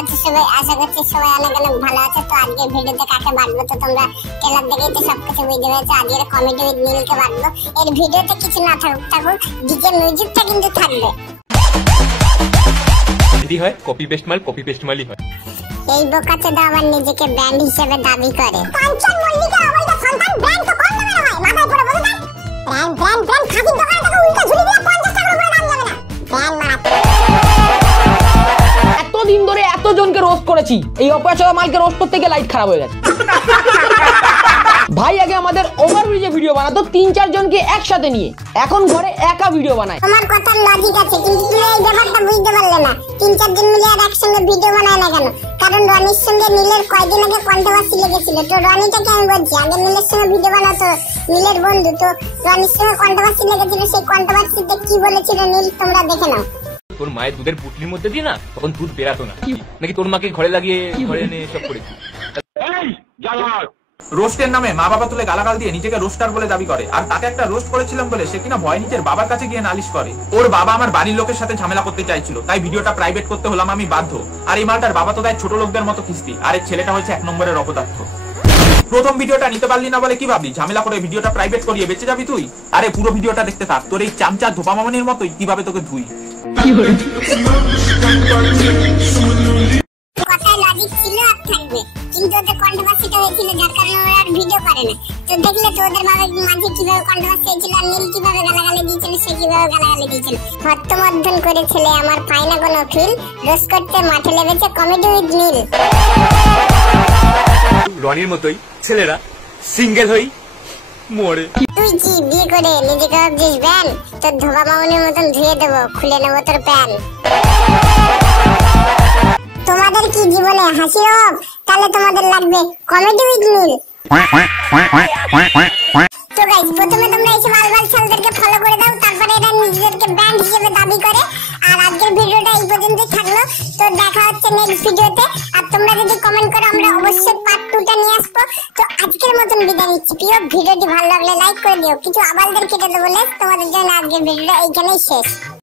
আছো সবাই? আশা করছি সবাই অনেক অনেক ভালো আছে। তো আজকের ভিডিওতে কাকে বাঁটবো তো তোমরা ট্রেলার দেখেই তো সবকিছু বুঝতে পেরেছো। আজকের কমেডি উইথ নীলকে বাঁটবো। এর ভিডিওতে কিছু না থাকুক ডিজে মিউজিকটা কিন্তু থাকবে। যদি হয় কপি পেস্ট মালই হয়। এই বোকাচোদা আবার নিজেকে ব্র্যান্ড হিসেবে দাবি করে। কাঞ্চন মল্লিকা অবৈধ সন্তান ব্র্যান্ড তো কম দামের হয়। মাথায় পড়ে বসে থাক। ব্র্যান্ড খাসির দোকানে টাকা উল্টা ঝুলি দিয়ে 50 টাকার উপরে দাম যাবে না। ব্র্যান্ড মারাতে এতদিন ধরে এতজনকে রোস্ট করেছি, এই অপয়াচোদা মালকে রোস্ট করতে গিয়ে লাইট খারাপ হয়ে গেছে। ভাই আগে আমাদের ওভারব্রিজে ভিডিও বানাতো 3-4 জনকে একসাথে নিয়ে, এখন ঘরে একা ভিডিও বানায়। তোমার কথার লজিক আছে, কিন্তু তুমি এই ব্যাপারটা বুঝতে পারলে না। 3-4 জন মিলে আর একসঙ্গে ভিডিও বানায় না কেন? কারণ রনির সঙ্গে নীলের কয়দিন আগে কন্ট্রোভার্সি লেগেছিল। তো রনিটাকে আমি বলছি, আগে নীলের সঙ্গে ভিডিও বানাতো নীলের বন্ধু, তো রনির সঙ্গে কন্ট্রোভার্সি লেগেছিল। সেই কন্ট্রোভার্সিতে কি বলেছিল নীল তোমরা দেখে নাও। তোর মায়ের দুধের পুটলির মধ্যে দিয়ে না তখন দুধ বেরাতো না, নাকি তোর মাকে ঘরে লাগিয়ে ঘরে এনে সব করেছি। রোস্টের নামে মা বাবা তুলে গালাগাল দিয়ে নিজেকে রোস্টার বলে দাবি করে, আর তাকে একটা রোস্ট করেছিলাম বলে সে কিনা ভয় নিজের বাবার কাছে গিয়ে নালিশ করে। ওর বাবা আমার বাড়ির লোকের সাথে ঝামেলা করতে চাইছিল, তাই ভিডিওটা প্রাইভেট করতে হলাম আমি বাধ্য। আর এই মালটার বাবা তো তাই ছোট লোকদের মতো কিস্তি, আর এই ছেলেটা হয়েছে 1 নম্বরের অপদার্থ। প্রথম ভিডিওটা নিতে পারলি না বলে কি ভাবলি ঝামেলা করে ভিডিওটা প্রাইভেট করিয়ে বেঁচে যাবি তুই? আরে পুরো ভিডিওটা দেখতে থাক, তোর এই চামচা ধোপা মামনির মতোই কিভাবে তোকে ধুই। কথায় লজিক ছিল আর থাকবে, কিন্তু ওদের কন্ট্রোভার্সিটা হয়েছিল যার কারণে ওরা আর ভিডিও করে না। তো দেখলে তো ওদের মাঝে কিভাবে কন্ট্রোভার্সি হয়েছিল, আর নীল কিভাবে গালাগালি দিয়েছিল, সে কিভাবে গালাগালি দিয়েছিল। হত্যমর্ধন করে ছেলে আমার পায় না কোনো ফিল, রোজ করতে মাঠে লেগেছে কমেডি উইথ নীল। রনির মতোই ছেলেরা সিঙ্গেল হই মরে। তুই কি বিয়ে করে নিজেকে ভাবছিস ব্যান? তোর ধোবা মামুনির মতন ধুয়ে দেবো, খুলে নেবো তোর প্যান। তোমাদের কি জীবনে হাসি হোক? তাহলে তোমাদের লাগবে কমেডি উইথ নীল। তো গাইস, প্রথমে তোমরা এইসব আলবাল ছালদেরকে ফলো করে দাও, তারপরে এরা নিজেদেরকে ব্র্যান্ড হিসেবে দাবি করে। আর আজকের ভিডিওটা এই পর্যন্তই থাকলো। তো দেখা হচ্ছে নেক্সট ভিডিওতে। আর তোমরা যদি কমেন্ট করো আমরা অবশ্যই পার্ট 2টা নিয়ে আসবো। তো আজকের মতন বিদায় নিচ্ছি। প্রিয় ভিডিওটি ভালো লাগলে লাইক করে দিও, কিছু আবালদের কেটে দেবো। তোমাদের জন্য আজকের ভিডিওটা এইখানেই শেষ।